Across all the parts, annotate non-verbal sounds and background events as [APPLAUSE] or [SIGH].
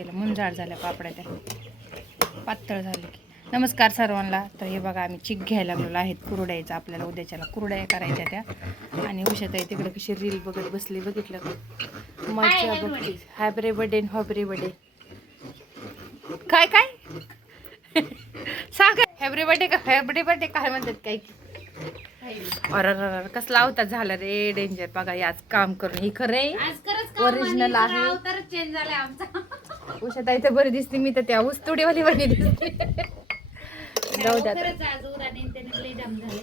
केलं. म्हणून झाल्या पापड्या त्या. पातळ झाले की. नमस्कार सर्वांना. तर हे बघा आम्ही चिक घ्यायला लागलेलो आहेत. कुरड्याचा आपल्याला. उद्याच्याला कुरड्या करायच्या त्या. आणि आहे तिकडे कशी रील बघत बसली बघितलं का? मजा बघते हॅबरे बडे हॅबरे बडे. काय काय? सांग. हॅबरे बर्थडे का? हॅबरे बर्थडे काय म्हणतात काय? अरे कसला अवतार झाला रे? डेंजर बघा याच काम करून. ही खरं आज Original आहे. चेंज झालाय आमचा. उषा ताई तर बरी दिसते मी तर त्या ऊसतोडीवाली बनी दिसते जाऊ द्या आता. खरंच आज उराने त्याने लई जाम झाले.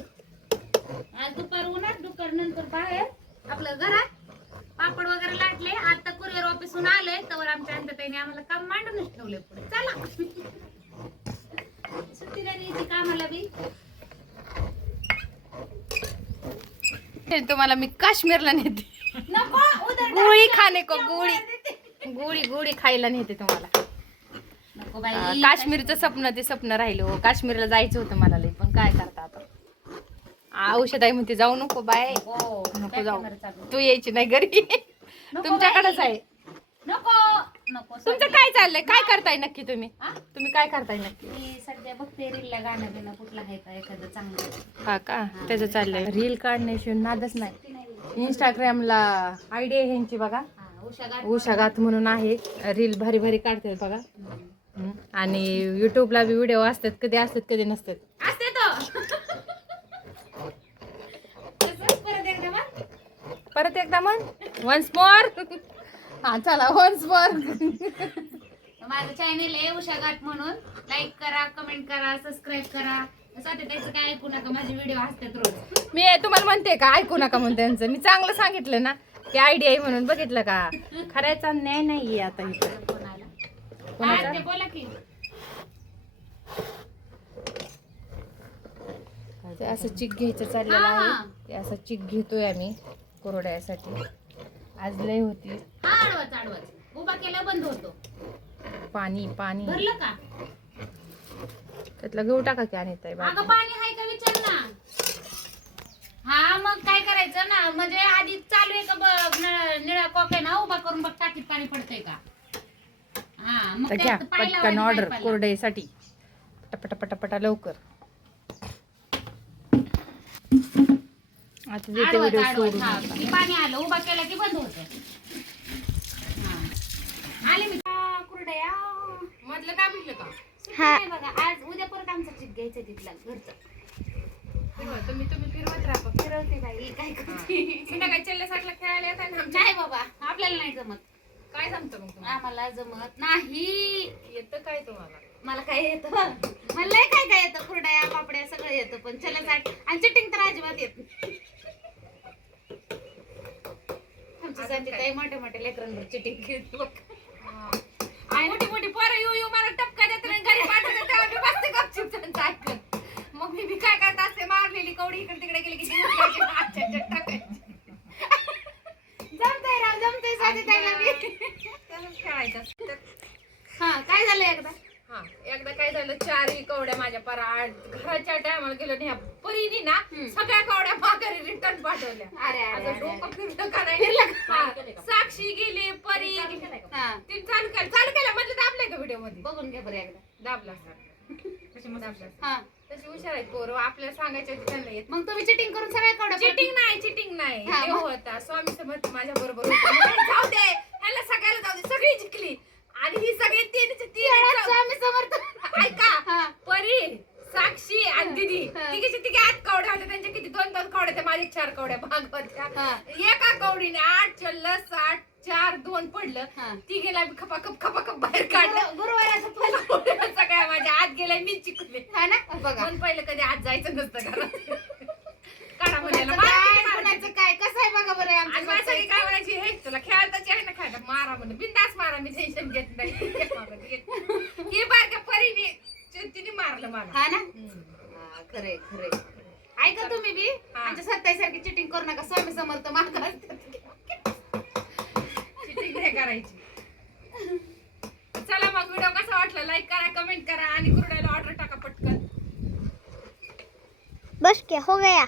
आज दुपार उन्हात दुपार नंतर बाहेर. आपलं घरात पापड वगैरे लाटले. आता कुरिअर ऑफिसून आलोय तर आमच्या अंतताईने आम्हाला काम मांडूनच ठेवले पुढे. चला. सुट्टी द्यायची कामाला बी. तुम्हाला मी काश्मीरला नेते. गोळी खाणे को गोळी. गोळी गोळी खायला नेते तुम्हाला. नको अं, काश्मीरचं स्वप्न ते स्वप्न राहिलं हो. काश्मीरला जायचं होतं मला लई पण काय करता आता? औषध आहे म्हणते जाऊ नको बाय. हो नको जाऊ. चालू. तू यायची नाही घरी. तुमच्याकडेच आहे. नको. नको तुमचं काय चाललंय? काय करताय नक्की तुम्ही? हा? तुम्ही काय करताय नक्की? मी सध्या बघते रीलला गाणं बिणं कुठलं आहे का एखादं चांगलं. हा का? त्याचं चाललंय. रील काढण्याशिवाय नादच नाही. इंस्टाग्रामला आयडिया ह्यांची बघा. हा, उषा गाठ उषा गात म्हणून आहे. रील भारी भारी काढतात बघा. आणि युट्यूबला बी व्हिडिओ असतात. कधी असतात कधी नसतात. परत एकदा म्हण वन्स मोर हा चला वन्स मोर माझं चॅनेल आहे उषा गाठ म्हणून. लाईक करा कमेंट करा सबस्क्राईब करा. काय ऐकू नका. माझे व्हिडिओ असतात रोज. मी तुम्हाला म्हणते का? ऐकू नका म्हणते त्यांचं. मी चांगलं सांगितलं ना. की आयडिया आहे म्हणून बघितलं का? खऱ्याचा न्याय नाहीये आता इथं. कोणाला कोणाचा? ते बोला की. ते असं चिक घ्यायचं चाललेलं हा. आहे. ते असं चिक घेतोय आम्ही कोरड्यासाठी. आज लय होती. हा आडवाच आडवाच. उभा केला बंद होतो. पाणी पाणी. भरलं का? त्यातलं गहू टाका की आणि ताई अगं पाणी आहे का विचार ना हा मग काय करायचं ना म्हणजे आधी चालू आहे का बघ न- निळ्या कॉक्या ना उभा करून बघ टाकीत पाणी पडतंय का? हा मग तर घ्या त्यात पाय पटकन ऑर्डर पाईपाला. कोरड्यासाठी पटापटा पटापटा लवकर. आता आडवत, व्हिडिओ आडवत, सोडून. हा. की पाणी आलं उभा केला की बंद होत. आले मी. आ, कुरडया. मधलं काय म्हटलं का? सुट्टी नाही बघा आज उद्या परत आमचा चिक घ्यायचा तिथला घरचा. तुम्ही तुम्ही फिरवत राहा फिरवते बाई. काय करते? [LAUGHS] संध्याकाळी चल्ल्यासारखं खेळायला येतात ना आमच्या नाही बाबा आपल्याला नाही जमत. काय सांगतो मग तुम्हाला? आम्हाला जमत नाही. येतं काय तुम्हाला? मला काय येतं? मला लय काय काय येतं? कुरड्या पापड्या सगळं येतं पण चला साठ आणि चिटिंग तर अजिबात येत नाही. आमच्यासाठी काही मोठ्या मोठ्या लेकरांवर चिटिंग घेतो मोठी मोठी पोरं येऊ येऊ मला टपका देतात आणि घरी पाठवतात मी बसते गपचूप त्यांचं ऐकत मग मी बी काय करत असते? मारलेली कवडी इकडे तिकडे गेली की ह्याच्यात [LAUGHS] टाकायची. जमतंय राव जमतंय साधी ताईला मी खेळायचं. हा काय झालं एकदा? हा एकदा काय झालं? चारही कवड्या माझ्या पराड घराच्या टायमाला गेलो ह्या परीनी ना. सगळ्या कवड्या माघारी रिटर्न पाठवल्या. अरे अरे, असं डोकं फिरलं का नाही? फिरलं का? हा. साक्षी गेली परी गेली. हा. ती चालू केलं. चालू केलं. म्हणजे दाबलंय का व्हिडिओमध्ये? बघून घ्या बरं एकदा. दाबला [LAUGHS] दाबला हा. तशी हुशार आहेत पोरं आपल्याला सांगायच्या आधी त्यांना येत. मग तुम्ही चिटिंग करून सगळ्या कवड्या चिटिंग नाही चिटिंग नाही. हा, देव मग? होता. स्वामी समर्थ माझ्या बरोबर जाऊ दे ह्याला सगळ्याला जाऊ दे. सगळी जिंकली. आणि ही सगळी तीन तीन स्वामी समर्थ. ऐका हा. परी साक्षी आणि दिदी. हा. तिघीचे तिघे आठ कवड्या होत्या त्यांच्या किती? दोन दोन कवड्या होत्या माझे चार कवड्या भाग होत्या हा. एका कवडीने आठ चल्ल साठ चार दोन पडलं. हा. तिघीला बी खपाखप खपाखप बाहेर काढलं. गुरु- गुरुवाराचं फळ गेल्या मी चिकले हा ना? बघा. पण पहिलं कधी आत जायचं नसतं घरात. [LAUGHS] काढा मारा काय. कुणाचं कसं आहे बघा बरं आणि सगळी. काय म्हणायची हे तुला खेळायचं आहे ना खायला? मारा म्हणून. बिंदास मारा मी टेन्शन घेत नाही. [LAUGHS] हे बारक्या परीने मारलं मला. हा ना? हम्म. हा, खरे खरे ऐका तुम्ही बी? हा. आमच्या सत्ताई सारखी चिटिंग करू नका. स्वामी समर्थ मार्ग चिटिंग नाही करायची. चला मग व्हिडिओ कसा वाटला? लाईक करा कमेंट करा आणि ऑर्डर टाका पटकन बस क्या हो गया